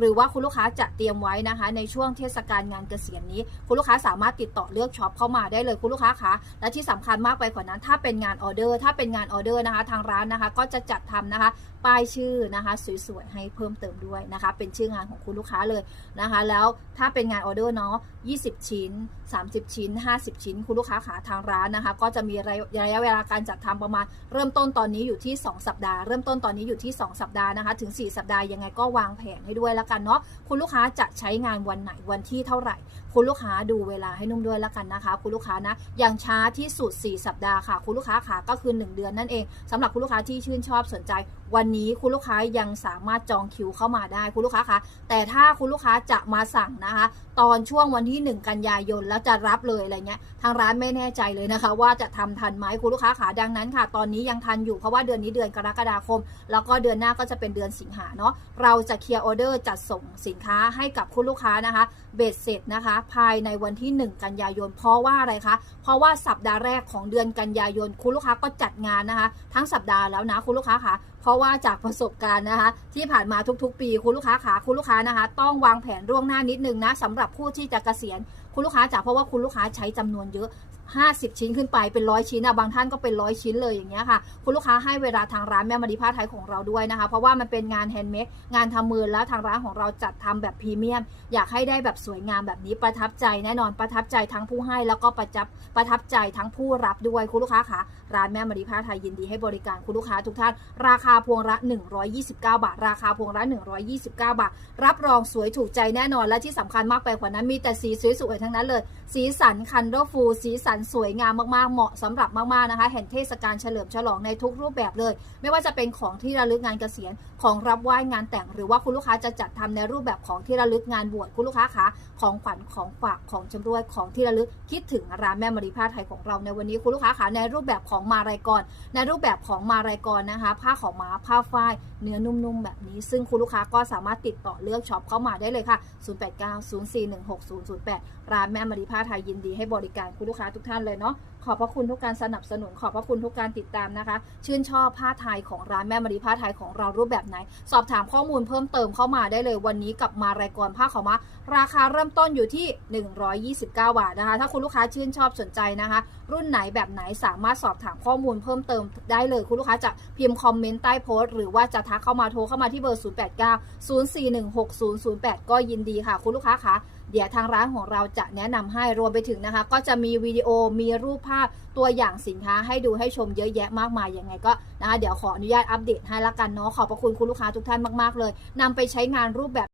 หรือว่าคุณลูกค้าจะเตรียมไว้นะคะ ในช่วงเทศกาลงานเกษียณนี้ คุณลูกค้าสามารถติดต่อเลือกช็อปเข้ามาได้เลยคุณลูกค้าคะและที่สำคัญมากไปกว่านั้น ถ้าเป็นงานออเดอร์ ถ้าเป็นงานออเดอร์นะคะ ทางร้านนะคะ ก็จะจัดทำนะคะ ป้ายชื่อนะคะสวยๆให้เพิ่มเติมด้วยนะคะ เป็นชื่องานของคุณลูกค้าเลยนะคะ แล้วถ้าเป็นงานออเดอร์เนาะ20 ชิ้น 30 ชิ้น 50 ชิ้น คุณลูกค้าขาทางร้านนะคะ ก็จะมีระยะเวลาการจัดทำประมาณ เริ่มต้นตอนนี้อยู่ที่ 2 สัปดาห์ เริ่มต้นตอนนี้อยู่ที่ 2 สัปดาห์นะคะ ถึง 4 สัปดาห์ยังไงก็วางแผนให้ด้วยล้วกันเนาะคุณลูกค้าจะใช้งานวันไหนวันที่เท่าไหร่ คุณลูกค้าดูเวลาให้นุ่มด้วยแล้วกันนะคะ คุณลูกค้านะอย่างช้าที่สุด 4 สัปดาห์ค่ะ คุณลูกค้าขาก็คือ 1 เดือนนั่นเองสำหรับคุณลูกค้าที่ชื่นชอบสนใจ วันนี้คุณลูกค้ายังสามารถจองคิวเข้ามาได้คุณลูกค้าคะแต่ถ้าคุณลูกค้าจะมาสั่งนะคะ ตอนช่วงวันที่ 1 กันยายนแล้วจะรับเลยอะไรเงี้ยทางร้านไม่แน่ใจเลยนะคะ ว่าจะทำทันไหมคุณลูกค้าขาดังนั้นค่ะ ตอนนี้ยังทันอยู่เพราะว่าเดือนนี้เดือนกรกฎาคม แล้วก็เดือนหน้าก็จะเป็นเดือนสิงหาเนาะเราจะเคลียร์ออเดอร์จัดส่งสินค้าให้กับคุณลูกค้านะคะ เบ็ดเสร็จนะคะ ภายในวันที่ 1 กันยายน เพราะว่าอะไรคะ เพราะว่าสัปดาห์แรกของเดือนกันยายน คุณลูกค้าก็จัดงานนะคะ ทั้งสัปดาห์แล้วนะคุณลูกค้าคะเพราะว่าจากประสบการณ์นะคะ ที่ผ่านมาทุกๆ ปีคุณลูกค้าขาคุณลูกค้านะคะ ต้องวางแผนล่วงหน้านิดนึงนะสำหรับผู้ที่จะเกษียณคุณลูกค้าจากเพราะว่าคุณลูกค้าใช้จำนวนเยอะ 50 ชิ้นขึ้นไปเป็นร้อยชิ้นอะบางท่านก็เป็นร้อยชิ้นเลยอย่างเงี้ยค่ะ คุณลูกค้าให้เวลาทางร้านแม่มาริผ้าไทยของเราด้วยนะคะ เพราะว่ามันเป็นงานแฮนด์เมดงานทำมือแล้วทางร้านของเราจัดทำแบบพรีเมียม อยากให้ได้แบบสวยงามแบบนี้ประทับใจแน่นอนประทับใจทั้งผู้ให้แล้วก็ประจับประทับใจทั้งผู้รับด้วยคุณลูกค้าคะร้านแม่มาริผ้าไทยยินดีให้บริการคุณลูกค้าทุกท่านราคาาพวงละ 129 บาท ราคาพวงละ 129 บาท รับรองสวยถูกใจแน่นอนและที่สำคัญมากไปกว่านั้นมีแต่สีสวยๆทั้งนั้นเลย สีสันคันโดฟู สีสันสวยงามมากๆ เหมาะสำหรับมากๆนะคะ แห่งเทศกาลเฉลิมฉลองในทุกรูปแบบเลย ไม่ว่าจะเป็นของที่ระลึกงานเกษียณของรับไหว้งานแต่ง หรือว่าคุณลูกค้าจะจัดทำในรูปแบบของที่ระลึกงานบวชคุณลูกค้าคะของขวัญของฝากของจำรวยของที่ระลึกคิดถึงร้านแม่มารีผ้าไทยของเราในวันนี้คุณลูกค้าคะในรูปแบบของมารายกรในรูปแบบของมารายกรนะคะผ้าขาวม้าผ้าฝ้ายเนื้อนุ่มๆ แบบนี้ ซึ่งคุณลูกค้าก็สามารถติดต่อเลือกช็อปเข้ามาได้เลยค่ะ 0890416008 ร้านแม่มารีผ้าไทยยินดีให้บริการคุณลูกค้าทุกท่านเลยเนาะขอบพระคุณทุกการสนับสนุน ขอบพระคุณทุกการติดตามนะคะ ชื่นชอบผ้าไทยของร้านแม่มารีผ้าไทยของเรารูปแบบไหน สอบถามข้อมูลเพิ่มเติมเข้ามาได้เลยวันนี้กับมารายกรผ้าขาวม้าราคาเริ่มต้นอยู่ที่ 129 บาทนะคะ ถ้าคุณลูกค้าชื่นชอบสนใจนะคะ รุ่นไหนแบบไหนสามารถสอบถามข้อมูลเพิ่มเติมได้เลยคุณลูกค้าจะพิมพ์คอมเมนต์ใต้โพสต์ หรือว่าจะทักเข้ามาโทรเข้ามาที่เบอร์ 089 041 6008 ก็ยินดีค่ะ คุณลูกค้าคะเดี๋ยวทางร้านของเราจะแนะนำให้รวมไปถึงนะคะ ก็จะมีวิดีโอมีรูปภาพตัวอย่างสินค้าให้ดูให้ชมเยอะแยะมากมายยังไงก็นะคะเดี๋ยวขออนุญาตอัปเดตให้ละกันเนาะขอบพระคุณคุณลูกค้าทุกท่านมากๆเลยนำไปใช้งานรูปแบบ